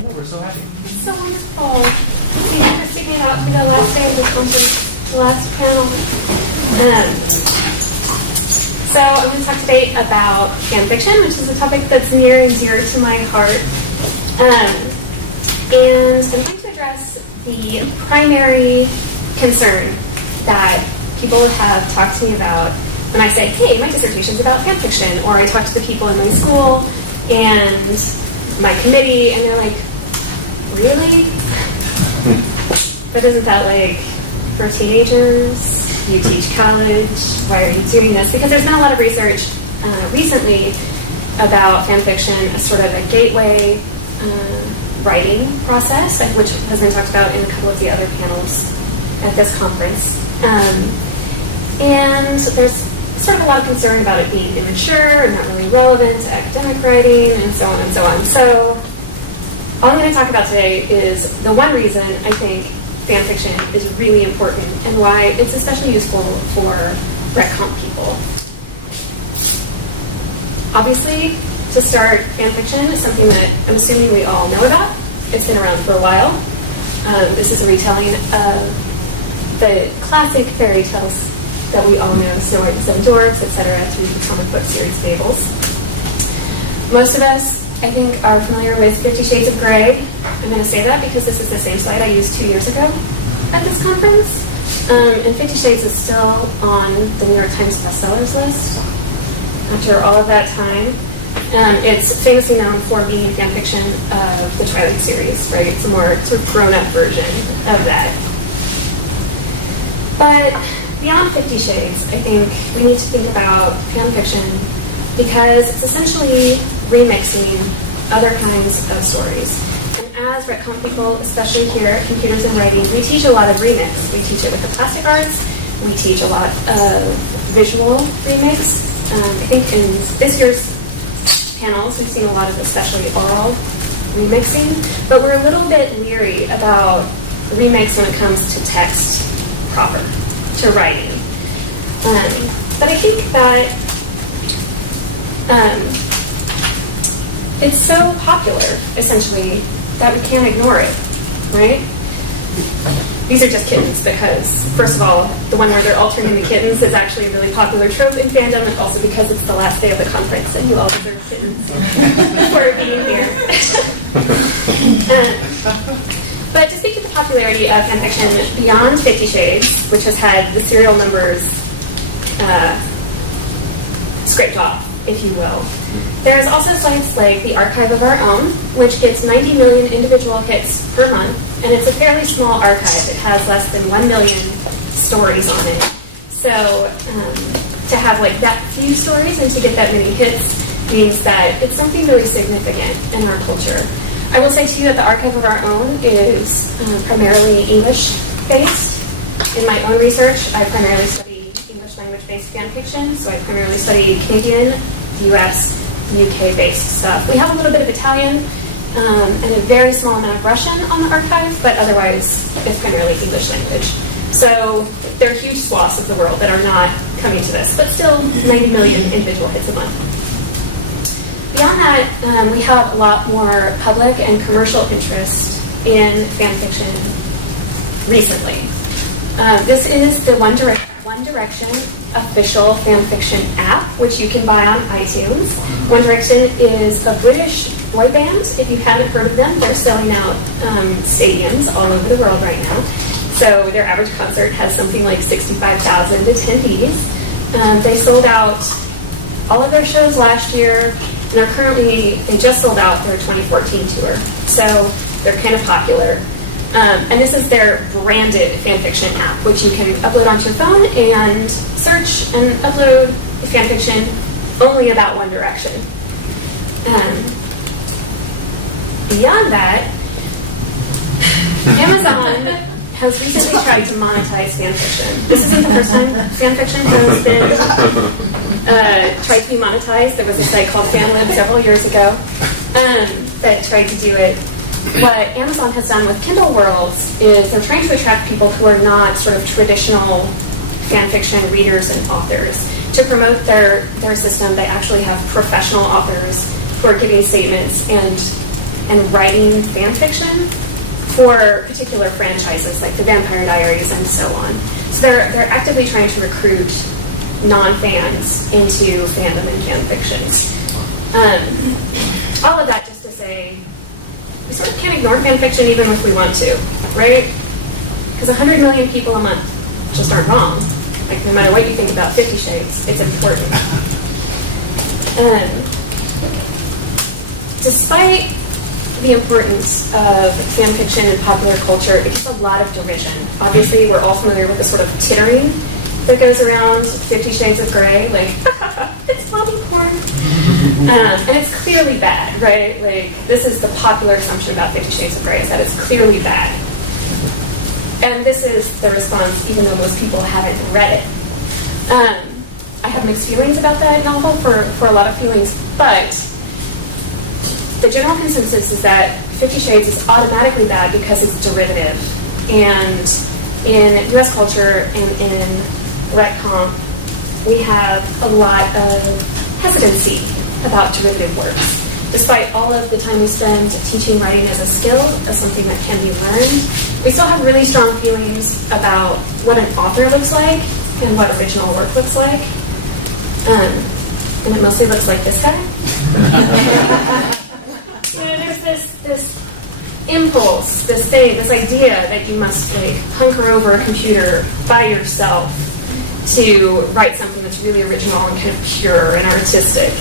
I know, we're so happy. It's so wonderful. Thank you for sticking it out for the last day of the conference, the last panel. So I'm going to talk today about fan fiction, which is a topic that's near and dear to my heart. And I'm going to address the primary concern that people have talked to me about when I say, hey, my dissertation's about fan fiction, or I talk to the people in my school and my committee, and they're like, really? But isn't that like for teenagers? You teach college, why are you doing this? Because there's been a lot of research recently about fan fiction as sort of a gateway writing process, which has been talked about in a couple of the other panels at this conference. And there's sort of a lot of concern about it being immature and not really relevant to academic writing, and so on and so on. So all I'm going to talk about today is the one reason I think fan fiction is really important and why it's especially useful for rec comp people. Obviously, to start, fan fiction is something that I'm assuming we all know about. It's been around for a while. This is a retelling of the classic fairy tales that we all know, Snow White and the Seven Dwarfs, etc., through the comic book series Fables. Most of us, I think, are familiar with 50 Shades of Grey. I'm going to say that because this is the same slide I used 2 years ago at this conference. And 50 Shades is still on the New York Times bestsellers list after all of that time. It's famously known for being fan fiction of the Twilight series, right? It's a more sort of grown-up version of that. But beyond 50 Shades, I think we need to think about fan fiction because it's essentially remixing other kinds of stories. And as rec comp people, especially here at Computers and Writing, we teach a lot of remix. We teach it with the plastic arts. We teach a lot of visual remix. I think in this year's panels, we've seen a lot of especially oral remixing, but we're a little bit leery about remix when it comes to text proper, to writing. But I think that it's so popular, essentially, that we can't ignore it, right? These are just kittens because, first of all, the one where they're all turning into kittens is actually a really popular trope in fandom, and also because it's the last day of the conference and you all deserve kittens for being here. But to speak to the popularity of fanfiction beyond 50 Shades, which has had the serial numbers scraped off, if you will, there's also sites like the Archive of Our Own, which gets 90 million individual hits per month, and it's a fairly small archive. It has less than 1 million stories on it. So to have like that few stories and to get that many hits means that it's something really significant in our culture. I will say to you that the Archive of Our Own is primarily English-based. In my own research, I primarily study English language-based fan fiction, so I primarily study Canadian, US, UK-based stuff. We have a little bit of Italian and a very small amount of Russian on the archive, but otherwise it's primarily English language. So there are huge swaths of the world that are not coming to this, but still 90 million individual hits a month. Beyond that, we have a lot more public and commercial interest in fan fiction recently. This is the One Direction official fan fiction app, which you can buy on iTunes. One Direction is a British boy band. If you haven't heard of them, they're selling out stadiums all over the world right now. So their average concert has something like 65,000 attendees. They sold out all of their shows last year. And they just sold out their 2014 tour. So they're kind of popular. And this is their branded fanfiction app, which you can upload onto your phone and search and upload fanfiction only about One Direction. Beyond that, Amazon has recently tried to monetize fanfiction. This isn't the first time fanfiction has been tried to be monetized. There was a site called FanLib several years ago that tried to do it. What Amazon has done with Kindle Worlds is they're trying to attract people who are not sort of traditional fan fiction readers and authors. To promote their system, they actually have professional authors who are giving statements and and writing fan fiction for particular franchises like the Vampire Diaries and so on. So they're actively trying to recruit non-fans into fandom and fan fiction. All of that just to say, we sort of can't ignore fan fiction even if we want to, right? Because 100 million people a month just aren't wrong. Like, no matter what you think about 50 Shades, it's important. Despite the importance of fan fiction in popular culture, it gets a lot of derision. Obviously, we're all familiar with the sort of tittering that goes around 50 Shades of Grey, like, it's mommy porn. And it's clearly bad, right? Like, this is the popular assumption about 50 Shades of Grey, is that it's clearly bad. And this is the response, even though most people haven't read it. I have mixed feelings about that novel for a lot of feelings, but the general consensus is that 50 Shades is automatically bad because it's derivative. And in US culture and in retcon, we have a lot of hesitancy about derivative works. Despite all of the time we spend teaching writing as a skill, as something that can be learned, we still have really strong feelings about what an author looks like and what original work looks like. And it mostly looks like this guy. There's this impulse, this thing, this idea that you must like hunker over a computer by yourself to write something that's really original and kind of pure and artistic.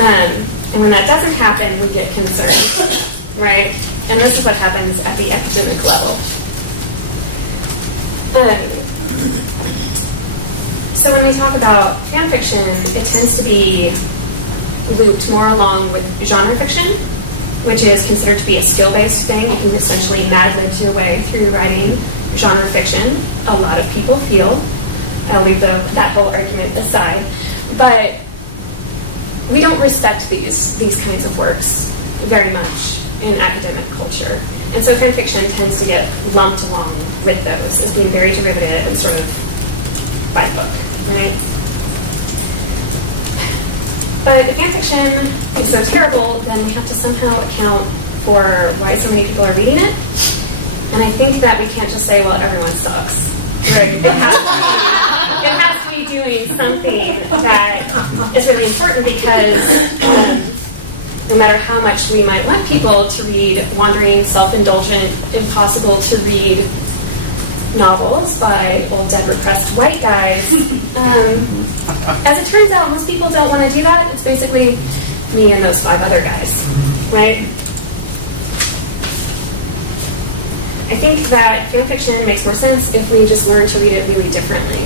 And when that doesn't happen, we get concerned, right? And this is what happens at the academic level. So when we talk about fan fiction, it tends to be looped more along with genre fiction, which is considered to be a skill-based thing. You can essentially mad-lib your way through writing genre fiction. A lot of people feel. I'll leave that whole argument aside. But we don't respect these kinds of works very much in academic culture. And so fan fiction tends to get lumped along with those as being very derivative and sort of by the book, right? But if fan fiction is so terrible, then we have to somehow account for why so many people are reading it. And I think that we can't just say, well, everyone sucks. Right? It has to be doing something that is really important because no matter how much we might want people to read wandering, self-indulgent, impossible to read novels by old, dead, repressed white guys, as it turns out, most people don't want to do that. It's basically me and those 5 other guys, right? I think that fan fiction makes more sense if we just learn to read it really differently.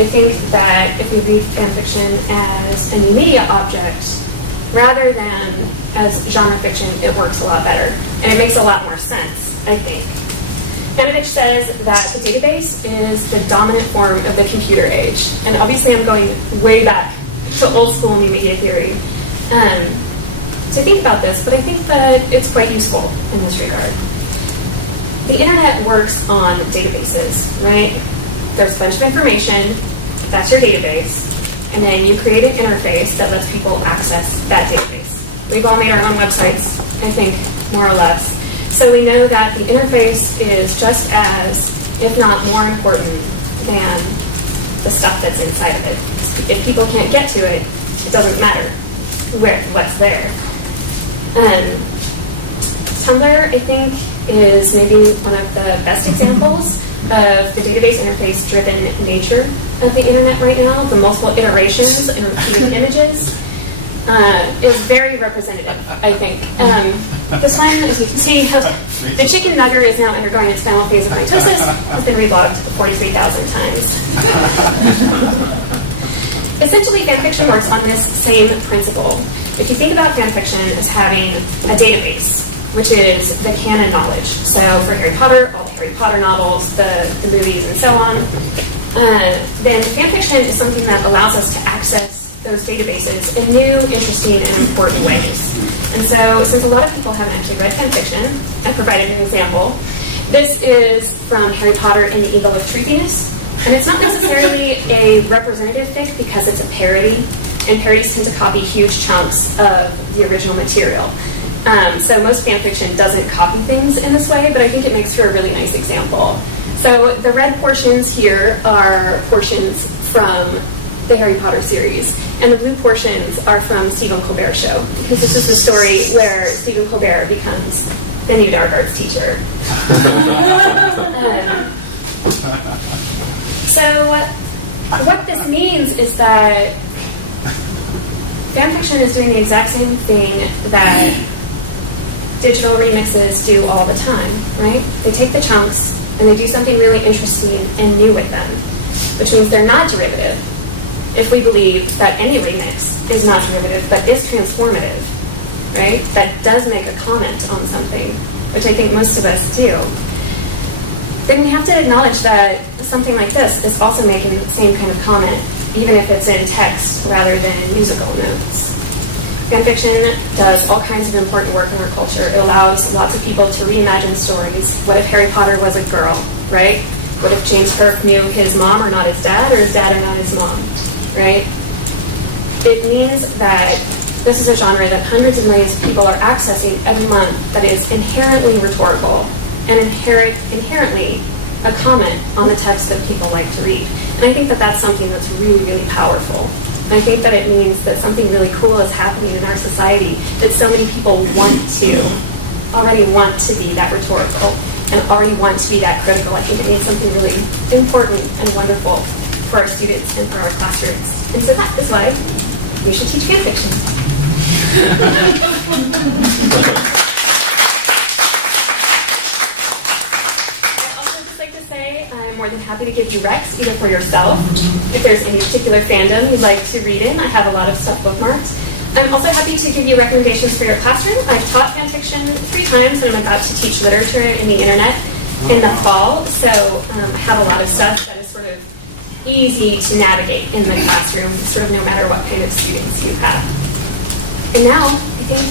I think that if we read fan fiction as a new media object, rather than as genre fiction, it works a lot better. And it makes a lot more sense, I think. Benedict says that the database is the dominant form of the computer age. And obviously I'm going way back to old school new media theory to think about this, but I think that it's quite useful in this regard. The internet works on databases, right? There's a bunch of information, that's your database, and then you create an interface that lets people access that database. We've all made our own websites, I think, more or less. So we know that the interface is just as, if not more important than the stuff that's inside of it. If people can't get to it, it doesn't matter what's there. Tumblr, I think, is maybe one of the best examples of the database interface-driven nature of the internet right now. The multiple iterations and repeated images is very representative, I think. This one, as you can see, the chicken nugget is now undergoing its final phase of mitosis. Has been reblogged 43,000 times. Essentially, fanfiction works on this same principle. If you think about fanfiction as having a database, which is the canon knowledge. So for Harry Potter, all the Harry Potter novels, the movies, and so on, then fanfiction is something that allows us to access those databases in new, interesting, and important ways. And so since a lot of people haven't actually read fanfiction, I provided an example. This is from Harry Potter and the Eagle of Truthiness. And it's not necessarily a representative fic because it's a parody, and parodies tend to copy huge chunks of the original material. So most fan fiction doesn't copy things in this way, but I think it makes for a really nice example. So the red portions here are portions from the Harry Potter series, and the blue portions are from Stephen Colbert's show, because this is the story where Stephen Colbert becomes the new dark arts teacher. So what this means is that fanfiction is doing the exact same thing that digital remixes do all the time, right? They take the chunks and they do something really interesting and new with them, which means they're not derivative. If we believe that any remix is not derivative but is transformative, right? That does make a comment on something, which I think most of us do, then we have to acknowledge that something like this is also making the same kind of comment, even if it's in text rather than musical notes. Fanfiction does all kinds of important work in our culture. It allows lots of people to reimagine stories. What if Harry Potter was a girl, right? What if James Kirk knew his mom or not his dad, or his dad or not his mom, right? It means that this is a genre that hundreds of millions of people are accessing every month that is inherently rhetorical and inherently a comment on the text that people like to read. And I think that that's something that's really, really powerful. And I think that it means that something really cool is happening in our society, that so many people already want to be that rhetorical and already want to be that critical. I think it means something really important and wonderful for our students and for our classrooms. And so that is why we should teach fan fiction. I'm more than happy to give you recs, either for yourself, if there's any particular fandom you'd like to read in. I have a lot of stuff bookmarked. I'm also happy to give you recommendations for your classroom. I've taught fan fiction 3 times, and I'm about to teach literature in the internet in the fall, so I have a lot of stuff that is sort of easy to navigate in the classroom, sort of no matter what kind of students you have. And now, I think,